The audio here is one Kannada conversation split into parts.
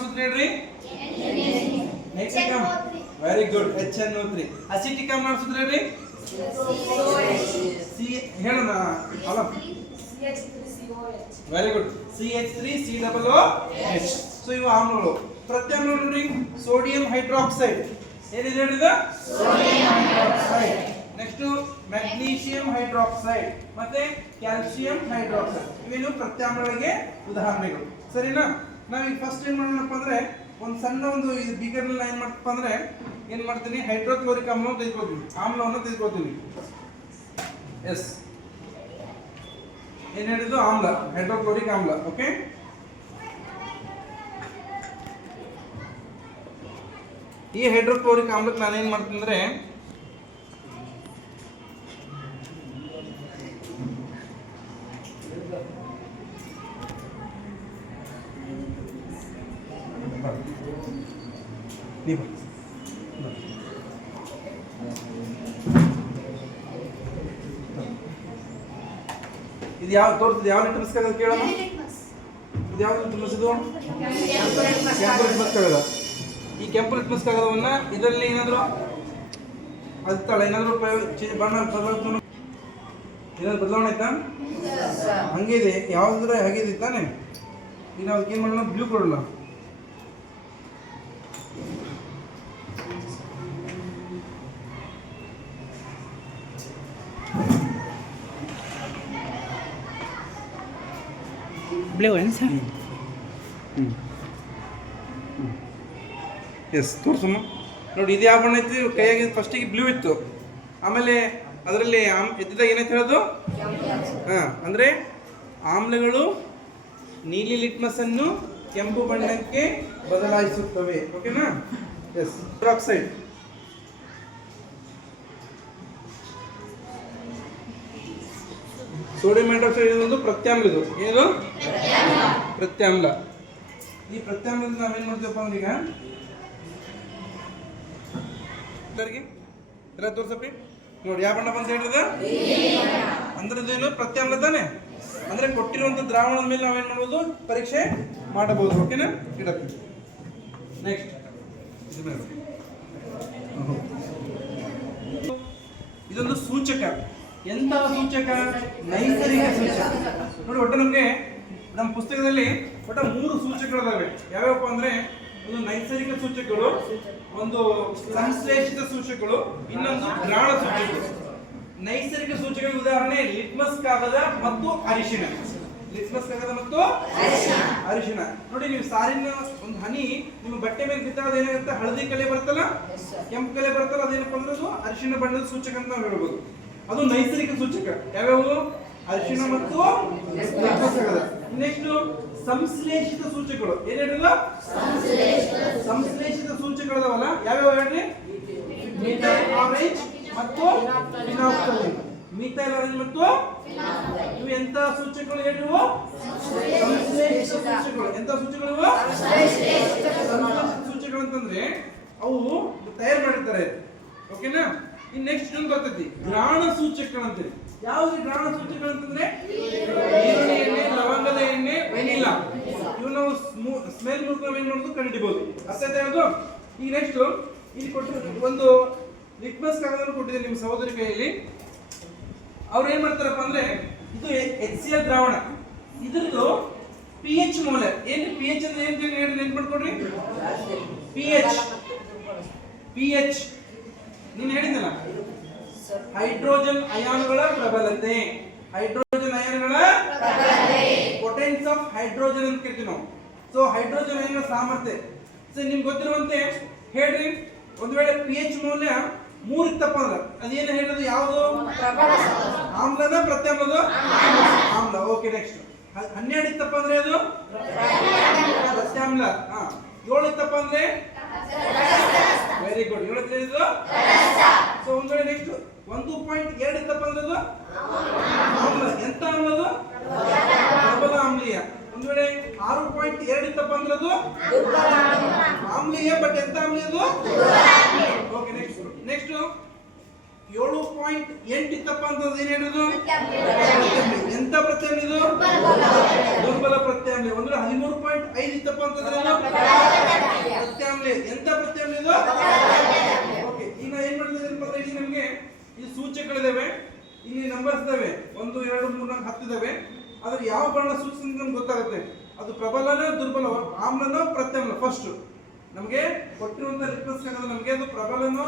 ಸೂತ್ರ ಹೇಳ್ರಿ ನೈಟ್ರಿಕ್ ಆಮ್ಲ ವೆರಿ ಗುಡ್ HNO3 ಅಸಿಟಿಕ್ ಆಮ್ಲ ಸೂತ್ರ ಹೇಳ್ರಿ ಸಿ ಹೇಳೋಣ ಅಲ್ಲ ವೆರಿ ಗುಡ್ CH3COOH ಸೊ ಇವು ಆಮ್ಲಗಳು ಪ್ರತ್ಯಾಮ್ಲ ನೋಡಿ ಸೋಡಿಯಂ ಹೈಡ್ರಾಕ್ಸೈಡ್ ಏನಿದೆ ಹೇಳಿದ sodium hydroxide next magnesium hydroxide ಮತ್ತೆ ಕ್ಯಾಲ್ಸಿಯಂ ಹೈಡ್ರಾಕ್ಸೈಡ್ ಇವೇನು ಪ್ರತ್ಯಾಮ್ಲಗಳಿಗೆ ಉದಾಹರಣೆಗಳು ಸರಿನಾ ನಾವು ಈಗ ಫಸ್ಟ್ ಏನು ಮಾಡೋಣಪ್ಪ ಅಂದ್ರೆ ಒಂದು ಸಣ್ಣ ಒಂದು ಇದು ಬೀಗರ್ನಲ್ಲಿ ಏನು ಮಾಡ್ತಪ್ಪ ಅಂದ್ರೆ ಏನು ಮಾಡ್ತೀನಿ ಹೈಡ್ರೋಕ್ಲೋರಿಕ್ ಆಮ್ಲವನ್ನು ತೆಗೆದುಕೊಳ್ತೀನಿ ಆಮ್ಲವನ್ನು ತೆಗೆದುಕೊಳ್ತೀನಿ ಎಸ್ ಏನು ಹೇಳಿದ್ದು ಆಮ್ಲ ಹೈಡ್ರೋಕ್ಲೋರಿಕ್ ಆಮ್ಲ ಓಕೆ ಈ ಹೈಡ್ರೋಕ್ಲೋರಿಕ್ ಆಮ್ಲಕ್ಕೆ ನಾನು ಏನು ಮಾಡ್ತೀನಿ ಅಂದರೆ ಇದು ಯಾವ ತೋರಿಸಿದ ಯಾವ ಲಿಟ್ಮಸ್ ಕಾಗದ ಕೇಳೋಣ ಇದು ಯಾವ ಲಿಟ್ಮಸ್ ಇದು ಕೆಂಪು ಲಿಟ್ಮಸ್ ಕಾಗದ ಈ ಕೆಂಪು ಲಿಟ್ಮಸ್ ಕಾಗದವನ್ನ ಇದರಲ್ಲಿ ಏನಾದರೂ ಅತ್ತಳ ಏನಾದರೂ ಬಣ್ಣ ಬದಲಾವಣೆ ಏನಾದ್ರು ಬದಲಾವಣೆ ಆಯ್ತಾ ಹಂಗೆ ಇದೆ ಯಾವ್ದಾದ್ರೆ ಹಾಗೆ ಇದೆ ತಾನೆ ಈಗ ನಾವು ಏನು ಮಾಡೋಣ ಬ್ಲೂ ಕೊಡೋಣ ಬ್ಲೂ ಏನು ಸರ್ ಎಸ್ ತೋರಿಸಮ್ಮ ನೋಡಿ ಇದು ಯಾವ ಬಣ್ಣ ಇತ್ತು ಕೈಯಾಗಿ ಫಸ್ಟಿಗೆ ಬ್ಲೂ ಇತ್ತು ಆಮೇಲೆ ಅದರಲ್ಲಿ ಎದ್ದಿದಾಗ ಏನೈತೆ ಹೇಳೋದು ಹಾಂ ಅಂದರೆ ಆಮ್ಲಗಳು ನೀಲಿ ಲಿಟ್ಮಸ್ ಅನ್ನು ಕೆಂಪು ಬಣ್ಣಕ್ಕೆ ಬದಲಾಯಿಸುತ್ತವೆ ಓಕೆನಾ ಎಸ್ ಹೈಡ್ರಾಕ್ಸೈಡ್ ಸೋಡಿಯಂ ಹೈಡ್ರಾಕ್ಸೈಡ್ ಇದೊಂದು ಪ್ರತ್ಯಾಮ್ಲ ಇದು ಏನು ಪ್ರತ್ಯಾಮ್ಲ ಈ ಪ್ರತ್ಯಾಮ್ಲದಿಂದ ನಾವೇನು ಮಾಡ್ತೀವಪ್ಪ ಅಂದ್ರೆ ಈಗ ಎಲ್ಲ ತೋರ್ಸಪ್ಪಿ ನೋಡಿ ಯಾವ ಬಣ್ಣ ಬಂತ ಹೇಳಿದ ಅಂದ್ರೆ ಇದೇನು ಪ್ರತ್ಯಾಮ್ಲ ತಾನೆ ಅಂದ್ರೆ ಕೊಟ್ಟಿರುವಂತ ದ್ರಾವಣದ ಮೇಲೆ ನಾವೇನ್ ಮಾಡ್ಬೋದು ಪರೀಕ್ಷೆ ಮಾಡಬಹುದು ಓಕೆನಾ ಇಡಕ್ಕೆ ನೆಕ್ಸ್ಟ್ ಇದೊಂದು ಸೂಚಕ ಎಂತಹ ಸೂಚಕ ನೈಸರ್ಗಿಕ ಸೂಚಕ ನೋಡಿ ಒಟ್ಟು ನಮಗೆ ನಮ್ಮ ಪುಸ್ತಕದಲ್ಲಿ ಒಟ್ಟ 3 ಸೂಚಕಗಳಿದಾವೆ ಯಾವ್ಯಾವಪ್ಪ ಅಂದ್ರೆ ಒಂದು ನೈಸರ್ಗಿಕ ಸೂಚಕಗಳು ಒಂದು ಸಂಶ್ಲೇಷಿತ ಸೂಚಕಗಳು ಇನ್ನೊಂದು ಗ್ರಾಣ ಸೂಚಕಗಳು ನೈಸರ್ಗಿಕ ಸೂಚಕಗಳ ಉದಾಹರಣೆ ಲಿಟ್ಮಸ್ ಕಾಗದ ಮತ್ತು ಅರಿಶಿಣ ಲಿಟ್ಮಸ್ ಕಾಗದ ಮತ್ತು ಅರಿಶಿಣ ನೋಡಿ ನೀವು ಸಾರಿನ ಒಂದು ಹನಿ ನಿಮ್ಮ ಬಟ್ಟೆ ಮೇಲೆ ಬಿದ್ದಾಗ ಏನಾಗುತ್ತೆ ಹಳದಿ ಕಲೆ ಬರ್ತಲ್ಲ ಕೆಂಪು ಕಲೆ ಬರ್ತಲ್ಲ ಅದೇನಪ್ಪ ಅಂದ್ರೆ ಅದು ಅರಿಶಿಣ ಬಣ್ಣದ ಸೂಚಕ ಅಂತ ನಾವು ಹೇಳ್ಬೋದು ಅದು ನೈಸರ್ಗಿಕ ಸೂಚಕ ಯಾವ್ಯಾವು ಅರಿಶಿಣ ಮತ್ತು ಲಿಟ್ಮಸ್ ಕಾಗದ ನೆಕ್ಸ್ಟ್ ಸಂಶ್ಲೇಷಿತ ಸೂಚಕಗಳು ಏನ್ ಹೇಳಿಲ್ಲ ಸಂಶ್ಲೇಷಿತ ಸೂಚಕಗಳದವಲ್ಲ ಯಾವ್ಯಾವ ಹೇಳ್ರಿ ಮಿಥೈಲ್ ಆರೆಂಜ್ ಮತ್ತು ಫಿನಾಲ್ಫಥಲೈನ್ ಮಿಥೈಲ್ ಆರೆಂಜ್ ಮತ್ತು ಇವು ಎಂತ ಸೂಚಕಗಳು ಹೇಳಿವು ಸಂಶ್ಲೇಷಿತ ಸೂಚಕಗಳು ಎಂತ ಸೂಚಕಗಳು ಸಂಶ್ಲೇಷಿತ ಸೂಚಕಗಳು ಅಂತಂದ್ರೆ ಅವು ತಯಾರು ಮಾಡಿರ್ತಾರೆ ಓಕೆನಾ ಇನ್ ನೆಕ್ಸ್ಟ್ ಒಂದು ಬರ್ತೈತಿ ಗ್ರಾಣ ಸೂಚಕಗಳಂತೀರಿ ಯಾವ್ದು ಗ್ರಾಣ ಸೂಚಕಗಳು ಅಂತಂದ್ರೆ ಈರುಳ್ಳಿ ಎಣ್ಣೆ ಲವಂಗದ ಎಣ್ಣೆ ವೆನಿಲಾ ಇವು ನಾವು ಸ್ಮೆಲ್ ಮೂಲಕ ಏನ್ ಮಾಡೋದು ಕಂಡುಹಿಡಿಬಹುದು ಅರ್ಥ ಆಯ್ತಾ ಹೇಳೋದು ಈಗ ನೆಕ್ಸ್ಟ್ ಇಲ್ಲಿ ಕೊಟ್ಟಿರೋ ಒಂದು ಲಿಟ್ಮಸ್ ಕಾಗದವನ್ನು ಕೊಟ್ಟಿದೆ ನಿಮ್ಮ ಸಹೋದರಿ ಕೈಯಲ್ಲಿ ಅವ್ರು ಏನ್ ಮಾಡ್ತಾರಪ್ಪ ಅಂದ್ರೆ ಇದು HCl ದ್ರಾವಣ ಇದ್ರದ್ದು pH ಮೌಲ್ಯ ಏನು pH ಅಂದ್ರೆ ಏನು ಹೇಳಿ ನೆನ್ಪು ಮಾಡ್ಕೊಡ್ರಿ pH ನೀನು ಹೇಳಿದ್ನಲ್ಲ ಹೈಡ್ರೋಜನ್ ಅಯಾನುಗಳ ಪ್ರಬಲತೆ ಹೈಡ್ರೋಜನ್ ಅಯಾನುಗಳ ಪೊಟೆನ್ಸ್ ಆಫ್ ಹೈಡ್ರೋಜನ್ ಅಂತ ಕರಿತೀವಿ ನಾವು ಸೊ ಹೈಡ್ರೋಜನ್ ಅಯಾನುಗಳ ಸಾಮರ್ಥ್ಯ ಸೊ ನಿಮ್ಗೆ ಗೊತ್ತಿರುವಂತೆ ಹೇಳ್ರಿ ಒಂದು ವೇಳೆ pH ಮೌಲ್ಯ 3 ಇತ್ತಪ್ಪ ಅಂದ್ರೆ ಅದೇನು ಹೇಳೋದು ಯಾವುದು ಆಮ್ಲನ ಪ್ರತ್ಯಾಮ್ಲದ ಆಮ್ಲ ಓಕೆ ನೆಕ್ಸ್ಟ್ 12 ಇತ್ತಪ್ಪ ಅಂದ್ರೆ ಅದು ಪ್ರತ್ಯಾಮ್ಲ 7 ಇತ್ತಪ್ಪ ಅಂದ್ರೆ ವೆರಿ ಗುಡ್ 7 ಇದು ಸೊ ಒಂದು ವೇಳೆ ನೆಕ್ಸ್ಟ್ 1.2 ಇತ್ತಪ್ಪ ಅಂದ್ರೆ ಅದು ಆಮ್ಲ ಎಂತ ಆಮ್ಲ ಅದು ಪ್ರಬಲ ಆಮ್ಲೀಯ ಒಂದು ವೇಳೆ 6.2 ಇತ್ತಪ್ಪ ಅಂದ್ರೆ ಅದು ಆಮ್ಲೀಯ ಬಟ್ ಎಂತ ಆಮ್ಲೀಯ ಅದು ಓಕೆ ನೆಕ್ಸ್ಟ್ 7.8 ಇತ್ತಪ್ಪ ಅಂತಂದ್ರೆ ಏನ್ ಹೇಳಿದ್ರು? ಎಂತ ಪ್ರತ್ಯಾಮ್ಲ ಇದು? ದುರ್ಬಲ ಪ್ರತ್ಯಾಮ್ಲ. ಅಂದ್ರೆ 13.5 ಇತ್ತಪ್ಪ ಅಂತಂದ್ರೆ ಪ್ರತ್ಯಾಮ್ಲ. ಎಂತ ಪ್ರತ್ಯಾಮ್ಲ ಇದು? ಓಕೆ, ಈಗ ಏನ್ ಮಾಡ್ತಿದ್ದೀರಪ್ಪ ಇಲ್ಲಿ ನಮಗೆ ಈ ಸೂಚಕಗಳಿದಾವೆ, ಇಲ್ಲಿ ನಂಬರ್ಸ್ ಇದಾವೆ, 1 2 3 4 10 ಇದಾವೆ. ಆದ್ರೆ ಯಾವ ಬಣ್ಣ ಸೂಚಿಸಿದ್ರೆ ನಮ್ಗೆ ಗೊತ್ತಾಗುತ್ತೆ ಅದು ಪ್ರಬಲನ ದುರ್ಬಲ, ಆಮ್ಲನ ಪ್ರತ್ಯಾಮ್ಲ. ಫಸ್ಟ್ ನಮಗೆ ಕೊಟ್ಟಿರುವಂತ ಲಿಟ್ಮಸ್ ಕಾಗದ ನಮಗೆ ಅದು ಪ್ರಬಲನೋ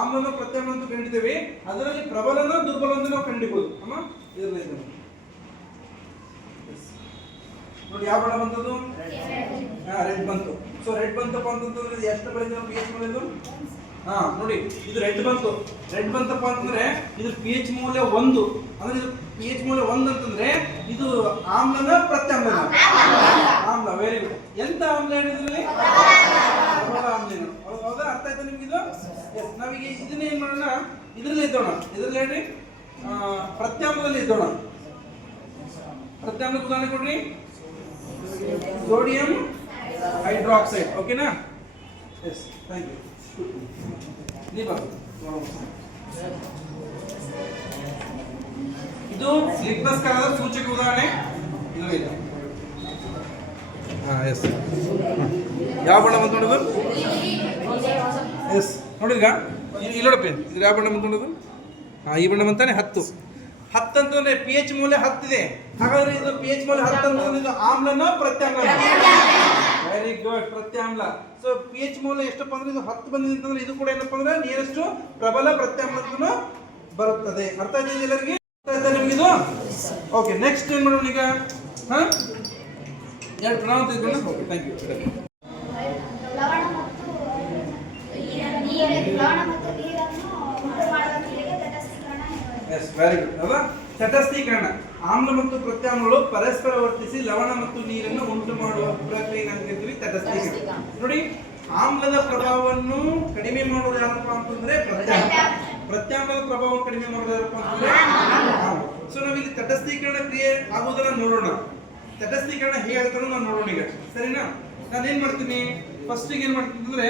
ಆಮ್ಲನೋ ಪ್ರತ್ಯಾಮ್ಲ ಅಂತ ಕಂಡಿದ್ದೇವೆ. ಅದರಲ್ಲಿ ಪ್ರಬಲನೋ ದುರ್ಬಲ ಅಂತ ನಾವು ಕಂಡಿಬಹುದು. ಅಮ್ಮ ಇದರಲ್ಲಿ ನೋಡಿ ಯಾವ ಬಣ್ಣ ಬಂತದು? ರೆಡ್ ಬಂತು. ಸೊ ರೆಡ್ ಬಂತಪ್ಪ ಅಂತಂದ್ರೆ ಎಷ್ಟು ಬರೀತೀವಿ ಪಿ ಎಚ್ ಮೌಲ್ಯ? ನೋಡಿ ಇದು ರೆಡ್ ಬಂತು. ರೆಡ್ ಬಂತಪ್ಪ ಅಂತಂದ್ರೆ ಇದು ಪಿ ಎಚ್ ಮೌಲ್ಯ 1. ಅಂದ್ರೆ ಇದು ಪಿ ಎಚ್ ಮೌಲ್ಯ 1 ಅಂತಂದ್ರೆ ಇದು ಆಮ್ಲನ ಪ್ರತ್ಯಾಮ್ಲನ? ಆಮ್ಲ. Very good. ಎಂತ ಆಮ್ಲ ಹೇಳಿದ್ರಲ್ಲಿ? ಪ್ರಬಲ ಆಮ್ಲನ. ಹೌದಾ? ಅರ್ಥ ಆಯ್ತಾ ನಿಮ್ಗೆ ಇದು? ಎಸ್. ನಾವೀಗ ಇದನ್ನ ಏನ್ ಮಾಡೋಣ, ಇದ್ರಲ್ಲಿ ಇದ್ದೋಣ. ಇದ್ರಲ್ಲಿ ಹೇಳ್ರಿ ಪ್ರತ್ಯಾಮ್ಲದಲ್ಲಿ ಇದ್ದೋಣ. ಪ್ರತ್ಯಾಮ್ಲಕ್ಕೆ ಉದಾಹರಣೆ ಕೊಡ್ರಿ. Sodium hydroxide. ಓಕೆನಾ? Yes, thank you. ಇದು ಲಿಟ್ಮಸ್ ಕಾಗದ ಸೂಚಕ ಉದಾಹರಣೆ. ಯಾವ ಬಣ್ಣ ಬಂತು ನೋಡೋದು? ಎಸ್, ನೋಡಿದ್ಗ ಇಲ್ಲಿ ನೋಡಪ್ಪ, ಇದು ಯಾವ ಬಣ್ಣ ಬಂತು ನೋಡೋದು? ಈ ಬಣ್ಣ ಬಂತಾನೆ 10. 10 ಅಂತಂದ್ರೆ ಪಿ ಎಚ್ ಮೌಲ್ಯ 10 ಇದೆ. ಹಾಗಾದ್ರೆ ಇದು ಪಿ ಎಚ್ ಮೌಲ್ಯ 10 ಅಂತಂದ್ರೆ ಇದು ಆಮ್ಲನ ಪ್ರತ್ಯಾಮ್ಲ? ವೆರಿ ಗುಡ್, ಪ್ರತ್ಯಾಮ್ಲ. ಸೊ ಪಿ ಎಚ್ ಮೌಲ್ಯ ಎಷ್ಟಪ್ಪ ಅಂದ್ರೆ ಇದು 10 ಬಂದಿದೆ ಅಂತಂದ್ರೆ ಇದು ಕೂಡ ಏನಪ್ಪ ಅಂದ್ರೆ ನಿಯರೆಸ್ಟ್ ಪ್ರಬಲ ಪ್ರತ್ಯಾಮ್ಲಕ್ಕೂ ಬರುತ್ತದೆ. ಅರ್ಥ ಆಯ್ತಾ ಎಲ್ಲರಿಗೆ? ಅರ್ಥ ಆಯ್ತಾ ನಿಮ್ಗೆ ಇದು? ಓಕೆ, ನೆಕ್ಸ್ಟ್ ಏನ್ ಮಾಡೋಣ ಈಗ? ಎರಡು ಪ್ರಣಾಮ ತೆಗೆದುಕೊಂಡು. Okay, thank you. Yes, very good. ಅಲ್ವಾ? ತಟಸ್ಥೀಕರಣ. ಆಮ್ಲ ಮತ್ತು ಪ್ರತ್ಯಾಮ್ಲಗಳು ಪರಸ್ಪರ ವರ್ತಿಸಿ ಲವಣ ಮತ್ತು ನೀರನ್ನು ಉಂಟು ಮಾಡುವ ಪ್ರಕ್ರಿಯೆ ಅಂತೀವಿ ತಟಸ್ಥೀಕರಣ. ನೋಡಿ, ಆಮ್ಲದ ಪ್ರಭಾವವನ್ನು ಕಡಿಮೆ ಮಾಡೋದು ಯಾರಪ್ಪ ಅಂತಂದ್ರೆ ಪ್ರತ್ಯಾಮ್ಲ. ಪ್ರತ್ಯಾಮ್ಲದ ಪ್ರಭಾವವನ್ನು ಕಡಿಮೆ ಮಾಡೋದು ಯಾರಪ್ಪ ಅಂತಂದ್ರೆ ಆಮ್ಲ. ಸೊ ನಾವಿಲ್ಲಿ ತಟಸ್ಥೀಕರಣ ಕ್ರಿಯೆ ಆಗುವುದನ್ನ ನೋಡೋಣ. ತಟಸ್ಥೀಕರಣ ಹೇಗಾಗ್ತದೆ ನಾವು ನೋಡೋಣ ಈಗ, ಸರಿನಾ? ನಾನು ಏನ್ ಮಾಡ್ತೀನಿ, ಫಸ್ಟ್ ಏನ್ ಮಾಡ್ತೀನಿ ಅಂದ್ರೆ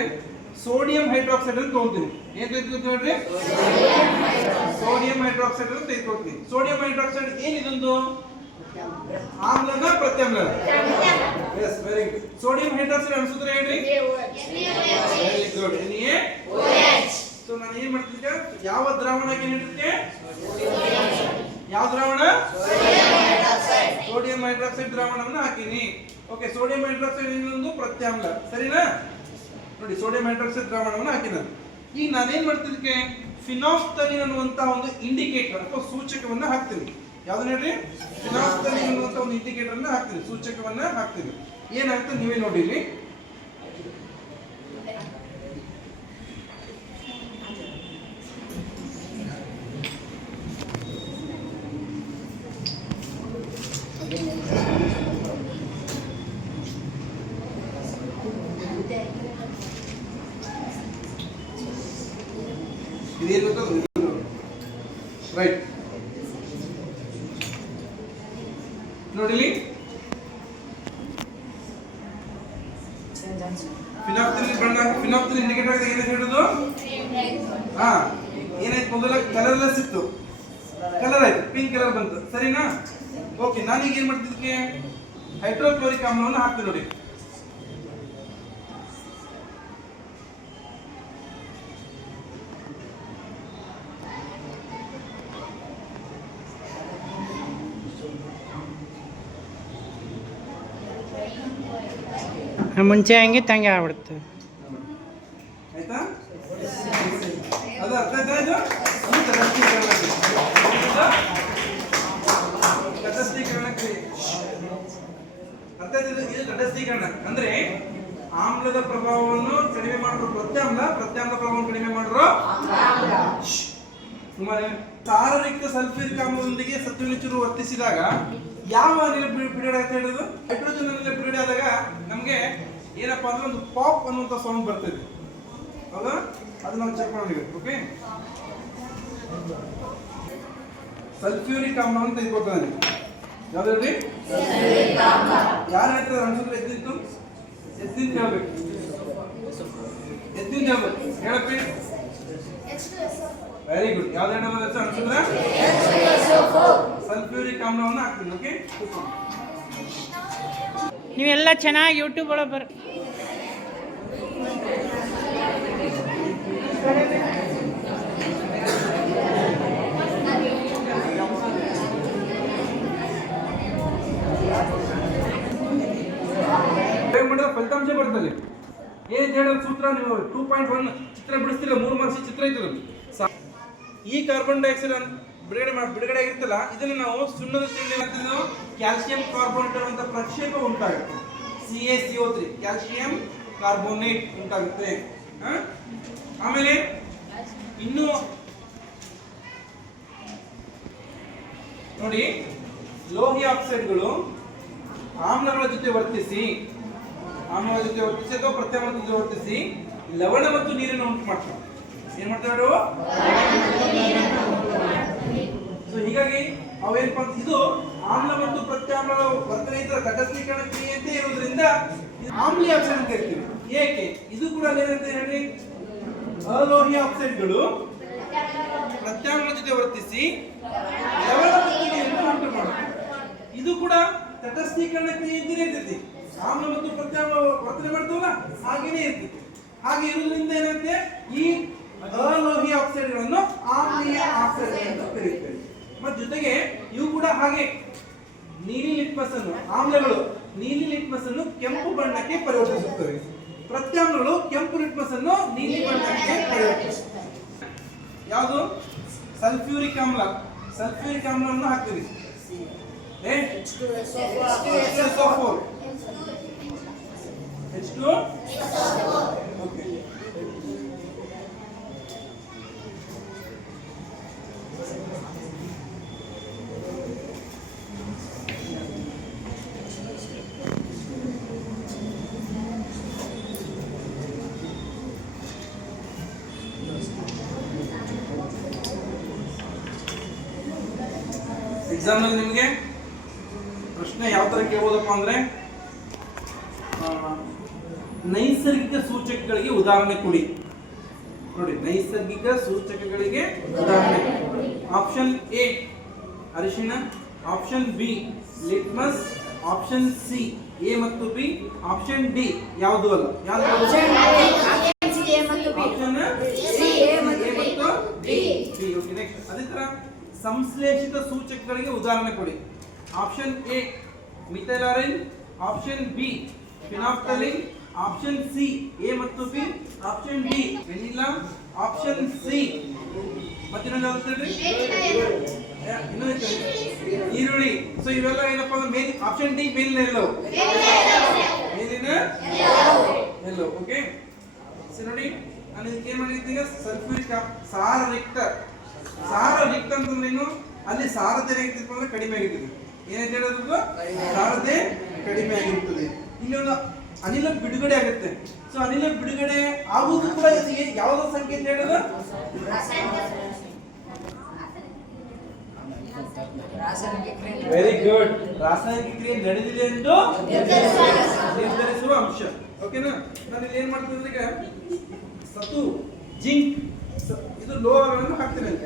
ಸೋಡಿಯಂ ಹೈಡ್ರಾಕ್ಸೈಡ್ ಅಂತ ತಗೊಂತೀನಿ. ಏನ್ ತೆಗೆದುಕೊಳ್ತೀನಿ ನೋಡ್ರಿ? ಸೋಡಿಯಂ ಹೈಡ್ರಾಕ್ಸೈಡ್ ಅಂತ ತೆಗೆದುಕೊಳ್ತೀನಿ. ಸೋಡಿಯಂ ಹೈಡ್ರಾಕ್ಸೈಡ್ ಏನಿದೊಂದು ಆಮ್ಲನ ಪ್ರತ್ಯಾಮ್ಲ? Yes, very good. Sodium hydroxide ಅನ್ನ ಸೂತ್ರ ಹೇಳ್ರಿ. Very good. NaOH. ಸೊ ನಾನು ಏನ್ ಮಾಡ್ತೀನಿ, ಯಾವ ದ್ರಾವಣಕ್ಕೆ ಏನಿರುತ್ತೆ? ಯಾವ ದ್ರಾವಣ? ಸೋಡಿಯಂ ಹೈಡ್ರಾಕ್ಸೈಡ್ ದ್ರಾವಣವನ್ನು ಹಾಕಿನಿ. ಓಕೆ, ಸೋಡಿಯಂ ಹೈಡ್ರಾಕ್ಸೈಡ್ ಇನ್ನೊಂದು ಪ್ರತ್ಯಾಮ್ಲ, ಸರಿನಾ? ನೋಡಿ, ಸೋಡಿಯಂ ಹೈಡ್ರಾಕ್ಸೈಡ್ ದ್ರಾವಣವನ್ನು ಹಾಕಿನ. ಈಗ ನಾನೇನ್ ಮಾಡ್ತಿದ್ದಕ್ಕೆ ಫಿನಾಫ್ಥಲೀನ್ ಅನ್ನುವಂತ ಒಂದು ಇಂಡಿಕೇಟರ್ ಅಥವಾ ಸೂಚಕವನ್ನ ಹಾಕ್ತೀನಿ. ಯಾವ್ದನ್ನ ಹೇಳ್ರಿ? ಫಿನಾಫ್ಥಲೀನ್ ಅನ್ನುವಂತ ಒಂದು ಇಂಡಿಕೇಟರ್ ಅನ್ನ ಹಾಕ್ತೀನಿ, ಸೂಚಕವನ್ನ ಹಾಕ್ತೀನಿ. ಏನಾಗ್ತದೆ ನೀವೇ ನೋಡಿ ಇಲ್ಲಿ. ಇದೇನು ಗೊತ್ತದ? ರೈಟ್. ನೋಡಿ ಇಲ್ಲಿ ಫಿನಾಫ್ಥಲೀನ್ ಬಣ್ಣ, ಫಿನಾಫ್ಥಲೀನ್ ಇಂಡಿಕೇಟರ್ ಆಗಿದೆ. ಏನಾಯ್ತು ಹೇಳೋದು? ಏನಾಯ್ತು? ಮೊದಲ ಕಲರ್ಲೆಸ್ ಇತ್ತು, ಕಲರ್ ಆಯ್ತು, ಪಿಂಕ್ ಕಲರ್ ಬಂತು, ಸರಿನಾ? ಓಕೆ, ನಾನೀಗ ಏನ್ ಮಾಡ್ತಿದ್ದಕ್ಕೆ ಹೈಡ್ರೋಕ್ಲೋರಿಕ್ ಆಮ್ಲವನ್ನು ಹಾಕ್ತೀನಿ. ನೋಡಿ, ಮುಂಚೆ ಹಂಗೆ ತಂಗೆ ಆಗ್ಬಿಡುತ್ತೆ. ಆಯ್ತಾ? ಅದು ಅರ್ಥ ಆಯ್ತಾ? ಇದು ತಟಸ್ಥೀಕರಣ ಕ್ರಿಯೆ. ಅರ್ಥ ಆಯ್ತಾ? ಇದು ತಟಸ್ಥೀಕರಣ ಅಂದ್ರೆ ಆಮ್ಲದ ಪ್ರಭಾವವನ್ನು ಕಡಿಮೆ ಮಾಡಿರೋ ಪ್ರತ್ಯಾಮ್ಲ, ಪ್ರತ್ಯಾಮ್ಲ ಪ್ರಭಾವವನ್ನು ಕಡಿಮೆ ಮಾಡಿರೋ ಸುಮಾರು ಸಾರಯುಕ್ತ ಸಲ್ಫ್ಯೂರಿಕ್ ಆಮ್ಲದೊಂದಿಗೆ ಸತ್ವವಿನ ಚೂರು ವರ್ತಿಸಿದಾಗ ಯಾವ ಅನಿಲ ಬಿಡುಗಡೆ ಅಂತ ಹೇಳಿದ್ರು? ಹೈಡ್ರೋಜನ್ ಅನಿಲ ಬಿಡುಗಡೆ ಆದಾಗ ನಮಗೆ ಏನಪ್ಪಾ ಅಂದ್ರೆ ಒಂದು ಪಾಪ್ ಅನ್ನುವಂತ ಸೌಂಡ್ ಬರ್ತದೆ. ಹೌದಾ? ಅದು ನಾವು ಚೆಕ್ ಮಾಡಿದ್ವಿ. ಓಕೆ, ಸಲ್ಫ್ಯೂರಿಕ್ ಆಮ್ಲ ಅಂತ ತೆಗೆದುಕೊಳ್ತಾನೆ. ಯಾವ್ದ್ರಿ? ಯಾರು ಹೇಳ್ತಾರೆ? ಅನ್ಸುತ್ತೆ ಎದ್ದಿತ್ತು, ಎದ್ದಿಂತ ಹೇಳ್ಬೇಕು, ಎದ್ದಿಂತ ಹೇಳ್ಬೇಕು. ಹೇಳಪ್ಪಿ. Very good. ಯಾವ್ದು ಅನಿಸಿದ್ರೆ ಸಲ್ಫ್ಯೂರಿಕ್ ಆಮ್ಲವನ್ನು ಹಾಕ್ತೀನಿ. ಓಕೆ, ನೀವೆಲ್ಲ ಚೆನ್ನಾಗಿ ಯೂಟ್ಯೂಬ್ ಒಳಗೆ ಬರ್ ಫಲಿತಾಂಶ ಬರ್ತದೆ. ಏನ್ ಹೇಳೋದು ಸೂತ್ರ, ನೀವು 2.1 ಚಿತ್ರ ಬಿಡಿಸ್ತಿಲ್ಲ, 3 ಮಾರ್ಕ್ಸ್ ಚಿತ್ರ ಐತದ. ಈ ಕಾರ್ಬನ್ ಡೈಆಕ್ಸೈಡ್ ಬಿಡುಗಡೆ ಆಗಿರ್ತಲ್ಲ, ಇದನ್ನ ನಾವು ಸುಣ್ಣದ ತಿಂಡಿ ಕ್ಯಾಲ್ಸಿಯಂ ಕಾರ್ಬೋನೇಟ್ ಅಂತ ಪ್ರಕ್ಷೇಪ ಉಂಟಾಗುತ್ತೆ. CaCO3 ಕ್ಯಾಲ್ಸಿಯಂ ಕಾರ್ಬೋನೇಟ್ ಉಂಟಾಗುತ್ತೆ. ಆಮೇಲೆ ಇನ್ನು ನೋಡಿ, ಲೋಹಿ ಆಕ್ಸೈಡ್ಗಳು ಆಮ್ಲಗಳ ಜೊತೆ ವರ್ತಿಸಿ ಅಥವಾ ಪ್ರತ್ಯಾಮ್ಲದ ಜೊತೆ ವರ್ತಿಸಿ ಲವಣ ಮತ್ತು ನೀರನ್ನು ಉಂಟು ಮಾಡ್ತಾರೆ. ಏನ್ ಮಾಡ್ತಾರೆ? ಸೊ ಹೀಗಾಗಿ ಅವೇನಪ್ಪ, ಇದು ಆಮ್ಲ ಮತ್ತು ಪ್ರತ್ಯಾಮ್ಲ ವರ್ತನೆ ಇತರ ತಟಸ್ಥೀಕರಣ ಕ್ರಿಯೆಯಂತೆ ಇರುವುದರಿಂದ ಆಮ್ಲೀಯ ಆಕ್ಸೈಡ್ ಅಂತ ಕರಿತೀವಿ. ಏಕೆ? ಇದು ಕೂಡ ಏನಂತ ಹೇಳಿ, ಅಲೋಹಿ ಆಕ್ಸೈಡ್ಗಳು ಪ್ರತ್ಯಾಮ್ಲ ಜೊತೆ ವರ್ತಿಸಿ ಲವಣ ಮತ್ತು ನೀರನ್ನು ಉಂಟು ಮಾಡುತ್ತೆ. ಇದು ಕೂಡ ತಟಸ್ಥೀಕರಣ ಕ್ರಿಯೆಯಂತೆ ಇರ್ತೈತಿ. ಆಮ್ಲ ಮತ್ತು ಪ್ರತ್ಯಾಮ್ಲ ವರ್ತನೆ ಮಾಡ್ತೀವಲ್ಲ, ಹಾಗೇನೆ ಇರ್ತೈತಿ. ಹಾಗೆ ಇರುವುದರಿಂದ ಏನಂತೆ, ಈ ಅಲೋಹಿ ಆಕ್ಸೈಡ್ಗಳನ್ನು ಆಮ್ಲೀಯ ಆಕ್ಸೈಡ್ ಅಂತ ಕರೀತೇವೆ. ಮತ್ತು ಜೊತೆಗೆ ಇವು ಕೂಡ ಹಾಗೆ ನೀಲಿ ಲಿಟ್ಮಸ್ ಅನ್ನು, ಆಮ್ಲಗಳು ನೀಲಿ ಲಿಟ್ಮಸ್ ಅನ್ನು ಕೆಂಪು ಬಣ್ಣಕ್ಕೆ ಪರಿವರ್ತಿಸುತ್ತವೆ. ಪ್ರತ್ಯಾಮ್ಲಗಳು ಕೆಂಪು ಲಿಟ್ಮಸ್ ಅನ್ನು ನೀಲಿ ಬಣ್ಣಕ್ಕೆ ಪರಿವರ್ತಿಸುತ್ತವೆ. ಯಾವುದು? ಸಲ್ಫ್ಯೂರಿಕ್ ಆಮ್ಲ. ಸಲ್ಫ್ಯೂರಿಕ್ ಆಮ್ಲವನ್ನು ಹಾಕ್ತೀವಿ. H2SO4. ಓಕೆ. ಎಕ್ಸಾಮ್ ನಲ್ಲಿ ನಿಮಗೆ ಪ್ರಶ್ನೆ ಯಾವ ತರ ಕೇಳಬಹುದಪ್ಪ ಅಂದ್ರೆ, ನೈಸರ್ಗಿಕ ಸೂಚಕಗಳಿಗೆ ಉದಾಹರಣೆ ಕೊಡಿ. ನೋಡಿ, ನೈಸರ್ಗಿಕ ಸೂಚಕಗಳಿಗೆ ಉದಾಹರಣೆ. ಆಪ್ಷನ್ ಎ ಅರಿಶಿಣ, option B litmus, option C A ಮತ್ತು ಬಿ, ಆಪ್ಷನ್ ಡಿ ಯಾವುದು ಅಲ್ಲ. ಯಾವುದು? ಆಪ್ಷನ್ ಸಿ ಎ ಮತ್ತು ಬಿ. Okay, next. ಅದೇ ತರ ಸಂಶ್ಲೇಷಿತ ಸೂಚಕಗಳಿಗೆ ಉದಾಹರಣೆ ಕೊಡಿ. Option A methyl orange, option B phenolphthalein, option C A ಮತ್ತು B, option D vanilla, option C ಮತ್ತಿನ್ನೊಂದು ಈರುಳ್ಳಿ. ಸೊ ಇವೆಲ್ಲ ಏನಪ್ಪಾ ಅಂದ್ರೆ ಮೇನ್. ಆಪ್ಷನ್ ಡಿ ಮೇಲಿನ ಎಲ್ಲೋ, ಮೇಲಿನ ಎಲ್ಲೋ. ಓಕೆ, ಸೊ ನೋಡಿ, ನಾನು ಇದಕ್ಕೆ ಏನ್ ಮಾಡಿದ್ದೀನಿ, ಸಲ್ಫ್ಯೂರಿಕ್ ಸಾರರಿಕ್ತ. ಸಾರರಿಕ್ತ ಅಂತಂದ್ರೆ ಏನು? ಅಲ್ಲಿ ಸಾರತೆ ಏನಾಗಿರ್ತದೆ ಅಂದ್ರೆ ಕಡಿಮೆ ಆಗಿರ್ತದೆ. ಏನಂತ ಹೇಳೋದು? ಸಾರತೆ ಕಡಿಮೆ ಆಗಿರ್ತದೆ. ಇಲ್ಲಿ ಒಂದು ಅನಿಲ ಬಿಡುಗಡೆ ಆಗುತ್ತೆ. ಸೊ ಅನಿಲ ಬಿಡುಗಡೆ ಆಗುವುದು ಕೂಡ ಯಾವುದೋ ಸಂಕೇತ ಹೇಳೋದು? Very good. ರಾಸಾಯನಿಕ ಕ್ರಿಯೆ ನಡೆದಿದೆ ಎಂದು ನಿರ್ಧರಿಸುವ ಅಂಶ. ಓಕೆನಾ? ನಾನು ಇಲ್ಲಿ ಏನ್ ಮಾಡ್ತೀನಿ ಅಂದ್ರೆ, ಸತು, ಜಿಂಕ್, ಇದು ಲೋಹಗಳನ್ನು ಹಾಕ್ತೇನೆ ಅಂತ.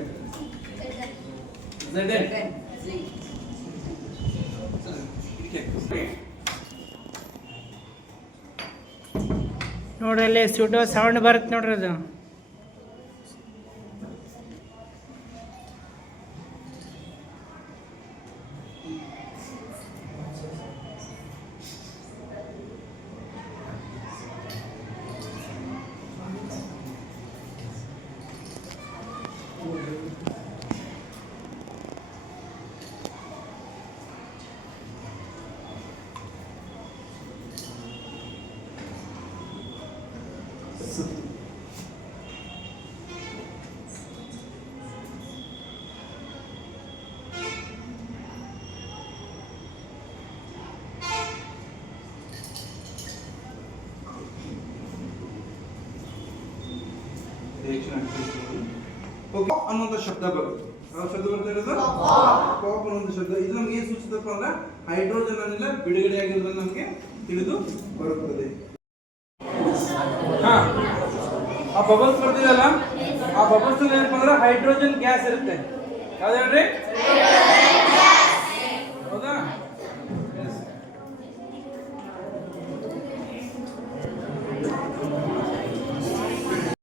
ನೋಡ್ರಿ, ಅಲ್ಲಿ ಸುಡೋ ಸೌಂಡ್ ಬರುತ್ತೆ ನೋಡ್ರಿ. ಅದು ಅನ್ನುವಂಥ ಶಬ್ದ ಬರುತ್ತೆ. ಶಬ್ದ ಬರ್ತಾ ಇರೋದು ಕಾಪ್ ಅನ್ನುವಂಥ ಶಬ್ದ. ಇದು ನಮ್ಗೆ ಏನ್ ಸೂಚಿಸಪ್ಪ ಅಂದ್ರೆ, ಹೈಡ್ರೋಜನ್ ಅನಿಲ ಬಿಡುಗಡೆ ಆಗಿರೋದನ್ನ ನಮ್ಗೆ ತಿಳಿದು ಬರುತ್ತದೆ. ಆ ಬಬಲ್ಸ್ ಬರ್ತಿದಲ್ಲ, ಆ ಬಬಲ್ಸ್ ಏನಪ್ಪ ಅಂದ್ರೆ ಹೈಡ್ರೋಜನ್ ಗ್ಯಾಸ್ ಇರುತ್ತೆ. ಯಾವ್ದು ಹೇಳ್ರಿ?